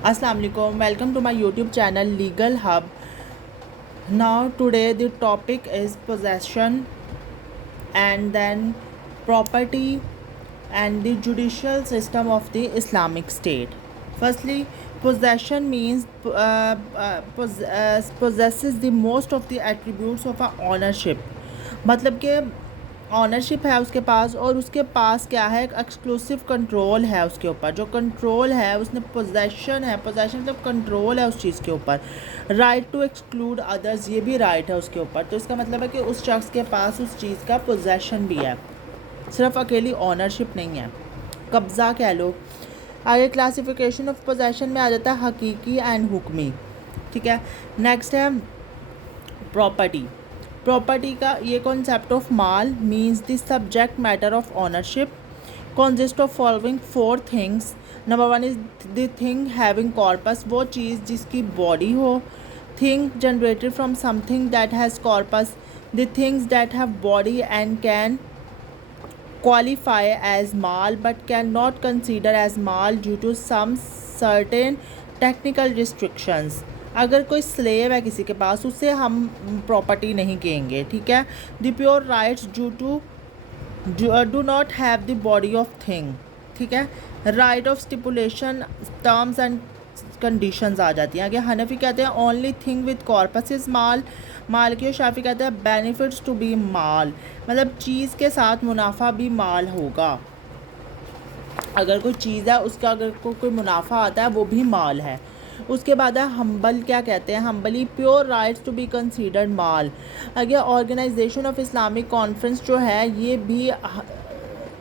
Assalamu alaikum. Welcome to my YouTube channel Legal Hub. Now today the topic is possession and then property and the judicial system of the Islamic State. Firstly, possession means possesses the most of the attributes of a ownership. मतलब कि ownership है उसके पास और उसके पास क्या है, एक exclusive control है उसके ऊपर. जो कंट्रोल है उसने पोजेशन है, पोजेशन मतलब कंट्रोल है उस चीज़ के ऊपर. राइट टू एक्सक्लूड अदर्स, ये भी राइट है उसके ऊपर. तो इसका मतलब है कि उस शख्स के पास उस चीज़ का पोजेशन भी है, सिर्फ अकेली ऑनरशिप नहीं है, कब्ज़ा कह लो. आगे क्लासिफिकेशन ऑफ पोजेशन में आ जाता है हकीकी एंड हुक्मी. ठीक है. नेक्स्ट है प्रॉपर्टी. प्रॉपर्टी का ये concept of mall means the subject matter of ownership consist of following 4 things. Number 1 is the thing having corpus, वो चीज़ जिसकी बॉडी हो. Thing generated from something that has corpus, the things that have body and can qualify as mal but cannot consider as mal due to some certain technical restrictions. अगर कोई slave है किसी के पास, उससे हम प्रॉपर्टी नहीं कहेंगे. ठीक है. The pure rights due to do not have the body of thing. ठीक है. Right of stipulation terms and conditions आ जाती हैं. आगे हनफी कहते हैं only thing with corpus is माल. मालिकी और शाफी कहते हैं बेनिफिट्स टू बी माल, मतलब चीज़ के साथ मुनाफा भी माल होगा. अगर कोई चीज़ है उसका अगर कोई मुनाफा आता है वो भी माल है. उसके बाद है हम्बल. क्या कहते हैं Hanbali? Pure rights to be considered माल. आगे ऑर्गेनाइजेशन ऑफ इस्लामिक कॉन्फ्रेंस जो है ये भी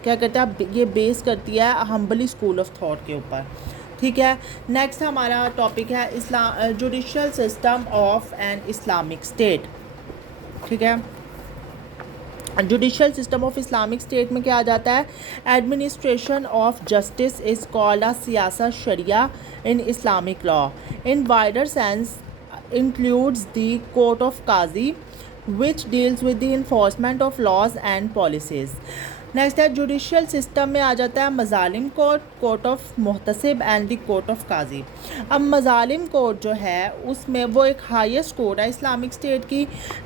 क्या कहते हैं, ये बेस करती है हम्बली स्कूल ऑफ थॉट के ऊपर. ठीक है. नेक्स्ट हमारा टॉपिक है judicial system of an Islamic state. ठीक है. Judicial system of Islamic state में क्या आ जाता है? Administration of justice is called a सियासत शरिया in Islamic law. In wider sense includes the court of qazi which deals with the enforcement of laws and policies. Next है judicial system में आ जाता है मजालिम कोर्ट, कोर्ट ऑफ मुहतसिब and the court of काजी. अब मजालिम कोर्ट जो है उसमें वो एक हाईएस्ट कोर्ट है इस्लामिक स्टेट की,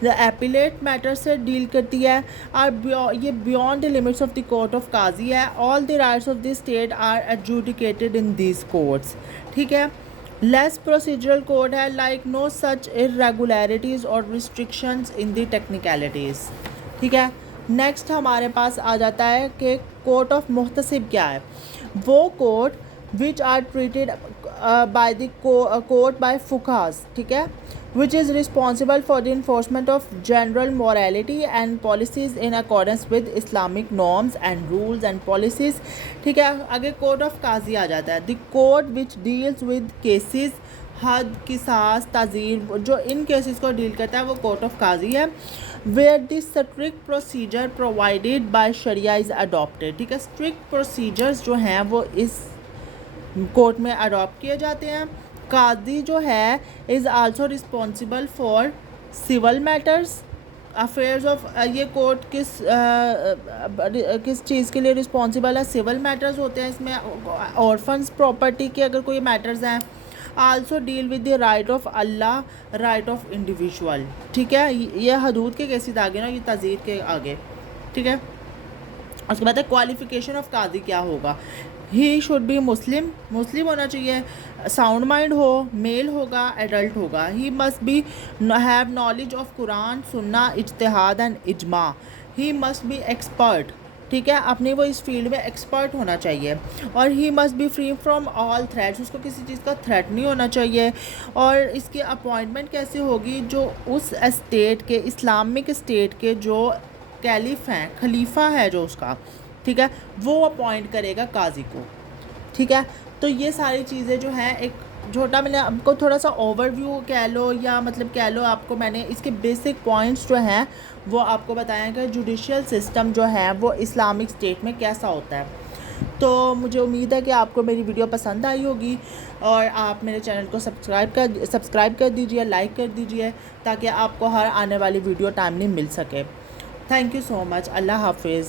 एपिलेट मैटर से डील करती है और ये beyond the limits of the court of काजी है. All the rights of the state are adjudicated in these courts. ठीक है. लेस प्रोसीजरल कोड है, लाइक नो सच इरेगुलरिटीज़ और रिस्ट्रिक्शंस इन द टेक्निकलिटीज़. ठीक है. नेक्स्ट हमारे पास आ जाता है कि कोर्ट ऑफ मुहतसिब क्या है? वो court which are treated by the court by फुकास. ठीक है. Which is responsible for the enforcement of general morality and policies in accordance with Islamic norms and rules and policies. ठीक है. आगे कोर्ट ऑफ काजी आ जाता है. The court which deals with cases हद किसास ताज़ीर, जो इन केसेस को डील करता है वो कोर्ट ऑफ काजी है. Where the strict procedure provided by Sharia is adopted. ठीक है. स्ट्रिक्ट प्रोसीजर्स जो हैं वो इस कोर्ट में अडॉप्ट किए जाते हैं. काजी जो है is also responsible for civil matters affairs of. ये कोर्ट किस चीज़ के लिए रिस्पॉन्सिबल है? सिविल मैटर्स होते हैं इसमें. ऑर्फन्स प्रॉपर्टी के अगर कोई मैटर्स हैं. Also deal with the right of Allah, right of individual. ठीक है. ये हदूद के केसेस आगे ना, ये तज़ीर के आगे. ठीक है. उसके बाद है क्वालिफिकेशन ऑफ काजी क्या होगा? He should be Muslim, Muslim होना चाहिए, साउंड माइंड हो, मेल होगा, एडल्ट होगा. He must be have knowledge of कुरान, सुन्ना, इज्तिहाद एंड इजमा. He must be expert. ठीक है. अपने वो इस फील्ड में एक्सपर्ट होना चाहिए. और ही must B free from all threats, उसको किसी चीज़ का थ्रेट नहीं होना चाहिए. और इसकी अपॉइंटमेंट कैसे होगी? जो उस स्टेट के, इस्लामिक स्टेट के जो कैलिफ हैं, खलीफा है जो उसका, ठीक है, वो अपॉइंट करेगा काजी को. ठीक है. तो ये सारी चीज़ें जो हैं, एक छोटा मैंने आपको थोड़ा सा ओवरव्यू कह लो या मतलब कह लो, आपको मैंने इसके बेसिक पॉइंट्स जो हैं वो आपको बताया कि जुडिशियल सिस्टम जो है वो इस्लामिक स्टेट में कैसा होता है. तो मुझे उम्मीद है कि आपको मेरी वीडियो पसंद आई होगी और आप मेरे चैनल को सब्सक्राइब कर दीजिए, लाइक कर दीजिए, ताकि आपको हर आने वाली वीडियो टाइमली मिल सके. Thank you so much. अल्लाह हाफिज़.